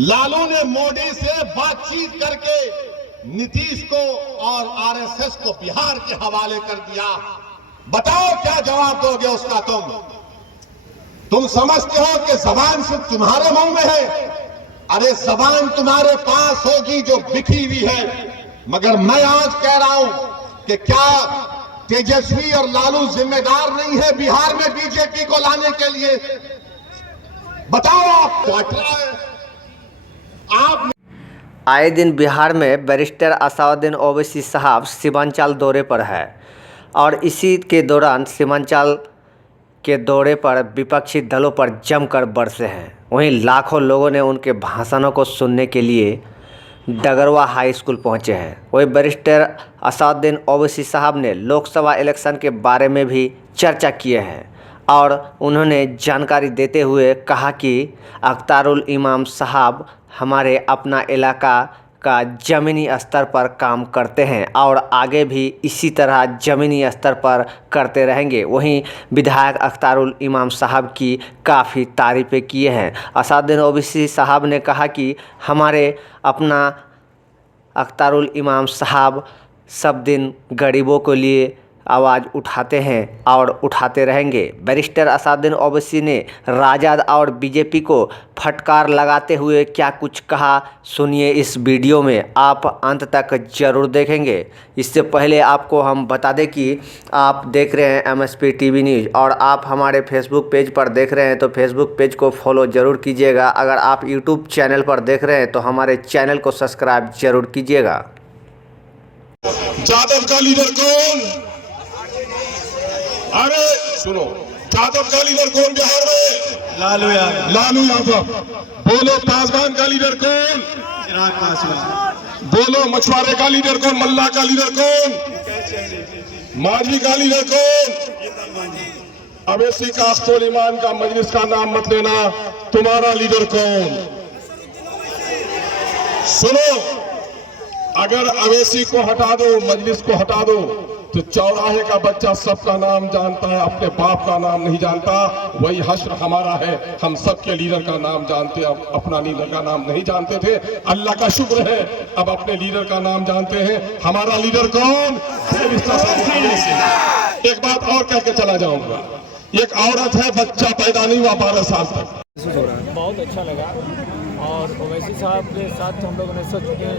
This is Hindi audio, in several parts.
लालू ने मोदी से बातचीत करके नीतीश को और आरएसएस को बिहार के हवाले कर दिया। बताओ क्या जवाब दोगे उसका? तुम समझते हो कि जबान सिर्फ तुम्हारे मुंह में है? अरे जबान तुम्हारे पास होगी जो बिखरी हुई है। मगर मैं आज कह रहा हूं कि क्या तेजस्वी और लालू जिम्मेदार नहीं है बिहार में बीजेपी को लाने के लिए? बताओ आप आए दिन बिहार में बैरिस्टर असादुद्दीन ओवैसी साहब सीमांचल दौरे पर है और इसी के दौरान सीमांचल के दौरे पर विपक्षी दलों पर जमकर बरसे हैं। वहीं लाखों लोगों ने उनके भाषणों को सुनने के लिए डगरवा हाई स्कूल पहुंचे हैं। वहीं बैरिस्टर असादुद्दीन ओवैसी साहब ने लोकसभा इलेक्शन के बारे में भी चर्चा किए हैं और उन्होंने जानकारी देते हुए कहा कि अख्तारुल इमाम साहब हमारे अपना इलाका का ज़मीनी स्तर पर काम करते हैं और आगे भी इसी तरह ज़मीनी स्तर पर करते रहेंगे। वहीं विधायक अख्तारुल इमाम साहब की काफ़ी तारीफ़ें किए हैं। असादुद्दीन ओवैसी साहब ने कहा कि हमारे अपना अख्तारुल इमाम साहब सब दिन गरीबों के लिए आवाज़ उठाते हैं और उठाते रहेंगे। बैरिस्टर असादुद्दीन ओवैसी ने राजद और बीजेपी को फटकार लगाते हुए क्या कुछ कहा, सुनिए इस वीडियो में, आप अंत तक जरूर देखेंगे। इससे पहले आपको हम बता दें कि आप देख रहे हैं एमएसपी टीवी न्यूज़ और आप हमारे फेसबुक पेज पर देख रहे हैं तो फेसबुक पेज को फॉलो ज़रूर कीजिएगा। अगर आप यूट्यूब चैनल पर देख रहे हैं तो हमारे चैनल को सब्सक्राइब जरूर कीजिएगा। जादव का लीडर कौन? अरे सुनो, जादव का लीडर कौन बिहार में? लालू यादव। लालू यादव। बोलो पासवान का लीडर कौन? चिराग पासवान। बोलो मछुआरे का लीडर कौन? मल्ला का लीडर कौन? मांझी का लीडर कौन? अवैसी का सुलेमान का मजलिस का नाम मत लेना। तुम्हारा लीडर कौन? सुनो, अगर अवैसी को हटा दो, मजलिस को हटा दो, तो चौराहे का बच्चा सबका नाम जानता है, अपने बाप का नाम नहीं जानता। वही हश्र हमारा है, हम सबके लीडर का नाम जानते हैं, अपना लीडर का नाम नहीं जानते थे। अल्लाह का शुक्र है अब अपने लीडर का नाम जानते हैं। हमारा लीडर कौन? एक बात और कह के चला जाऊंगा, एक औरत है, बच्चा पैदा नहीं हुआ 12 साल तक। बहुत अच्छा लगा और ओवैसी साहब के साथ हम लोगों ने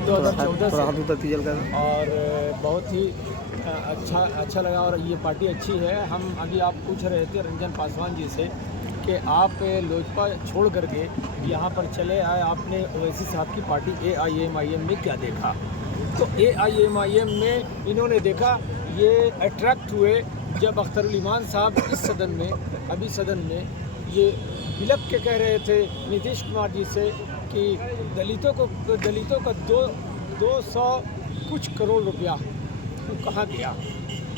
2014 से और बहुत ही अच्छा लगा और ये पार्टी अच्छी है। हम अभी आप पूछ रहे थे रंजन पासवान जी से कि आप लोजपा छोड़ करके यहाँ पर चले आए, आपने ओवैसी साहब की पार्टी AIMIM में क्या देखा? तो AIMIM में इन्होंने देखा, ये अट्रैक्ट हुए जब अख्तारुल इमाम साहब इस सदन में ये बिलक के कह रहे थे नीतीश कुमार जी से कि दलितों का 200 कुछ करोड़ रुपया कहाँ गया।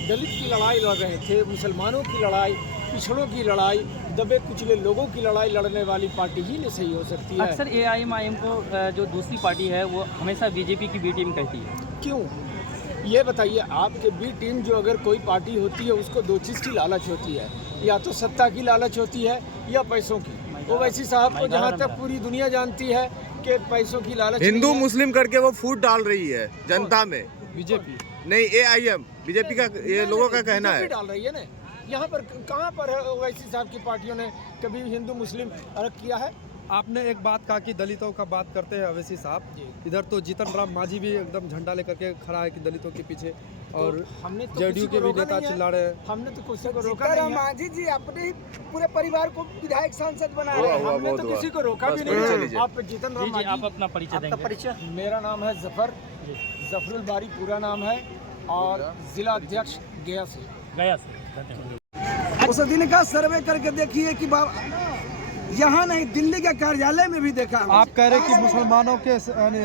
दलित की लड़ाई लड़ रहे थे, मुसलमानों की लड़ाई, पिछड़ों की लड़ाई, दबे कुचले लोगों की लड़ाई लड़ने वाली पार्टी ही नहीं सही हो सकती है। अक्सर AIMIM को जो दूसरी पार्टी है वो हमेशा बीजेपी की बी टीम कहती है, क्यों? ये बताइए, आपके बी टीम जो अगर कोई पार्टी होती है उसको दो चीज़ की लालच होती है, या तो सत्ता की लालच होती है या पैसों की। ओवैसी साहब को जहाँ तक पूरी दुनिया जानती है कि पैसों की लालच, हिंदू मुस्लिम करके वो फूट डाल रही है जनता में। बीजेपी नहीं, AIM बीजेपी का, ये लोगों का कहना है, डाल रही है ना। यहाँ पर कहाँ पर है ओवैसी साहब की पार्टियों ने कभी हिंदू मुस्लिम अलग किया है? आपने एक बात कहा कि दलितों का बात करते हैं अवैसी साहब, इधर तो जीतन राम मांझी भी एकदम झंडा लेकर के खड़ा है कि दलितों के पीछे, और हमने तो जेडीयू के भी नेता चिल्ला रहे हैं। हमने तो किसी को रोका नहीं है। मांझी जी अपने ही पूरे परिवार को विधायक सांसद बना रहे हैं। हमने तो किसी को रोका भी नहीं है। आप जीतन राम मांझी, आप अपना परिचय देंगे? मेरा नाम है जफरुल बारी पूरा नाम है और जिला अध्यक्ष गया से। उस दिन का सर्वे करके देखिए कि यहाँ नहीं, दिल्ली के कार्यालय में भी देखा। आप कह रहे कि मुसलमानों के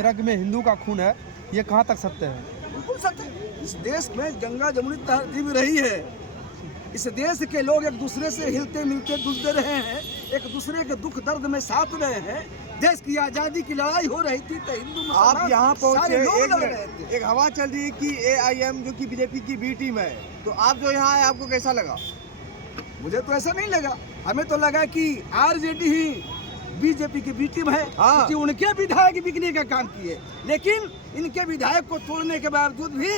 रग में हिंदू का खून है, ये कहाँ तक सत्य है? बिल्कुल सत्य है। इस देश में गंगा जमुनी तहजीब रही है। इस देश के लोग एक दूसरे से हिलते मिलते गुजर रहे हैं, एक दूसरे के दुख दर्द में साथ रहे हैं। देश की आज़ादी की लड़ाई हो रही थी तो हिंदू मुसलमान आप यहाँ पहुँचे, एक हवा चल रही है कि AIM जो कि बीजेपी की बी टीम है, तो आप जो यहाँ आए आपको कैसा लगा? मुझे तो ऐसा नहीं लगा। हमें तो लगा कि RJD ही बीजेपी की बी टीम है कि उनके विधायक बिकने का काम किए, लेकिन इनके विधायक को तोड़ने के बावजूद भी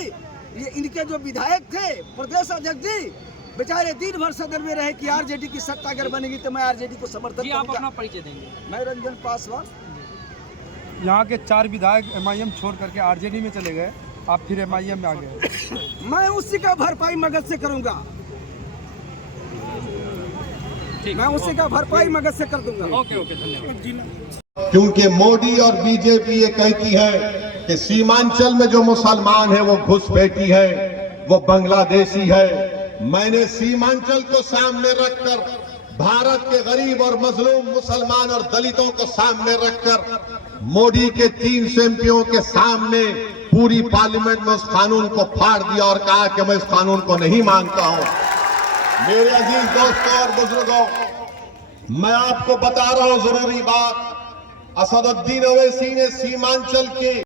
ये इनके जो विधायक थे प्रदेश अध्यक्ष जी बेचारे दिन भर सदन में रहे कि आरजेडी की सत्ता अगर बनेगी तो मैं आरजेडी को समर्थन जी, आप करूंगा। अपना परिचय देंगे। मैं रंजन पासवान। यहाँ के 4 विधायक MIM छोड़ करके आरजेडी में चले गए, आप फिर MIM में आ गए। मैं उसी का भरपाई मगध से करूंगा, मैं उसी का भरपाई मगध से कर दूंगा। ओके धन्यवाद। क्योंकि मोदी और बीजेपी ये कहती है कि सीमांचल में जो मुसलमान है वो घुसपैठी है, वो बांग्लादेशी है। मैंने सीमांचल को सामने रखकर, भारत के गरीब और मजलूम मुसलमान और दलितों को सामने रखकर मोदी के 300 एमपीओं के सामने पूरी पार्लियामेंट में उस कानून को फाड़ दिया और कहा कि मैं इस कानून को नहीं मानता हूं। मेरे अजीज दोस्तों और बुजुर्गों, मैं आपको बता रहा हूं जरूरी बात, असदुद्दीन ओवैसी ने सीमांचल के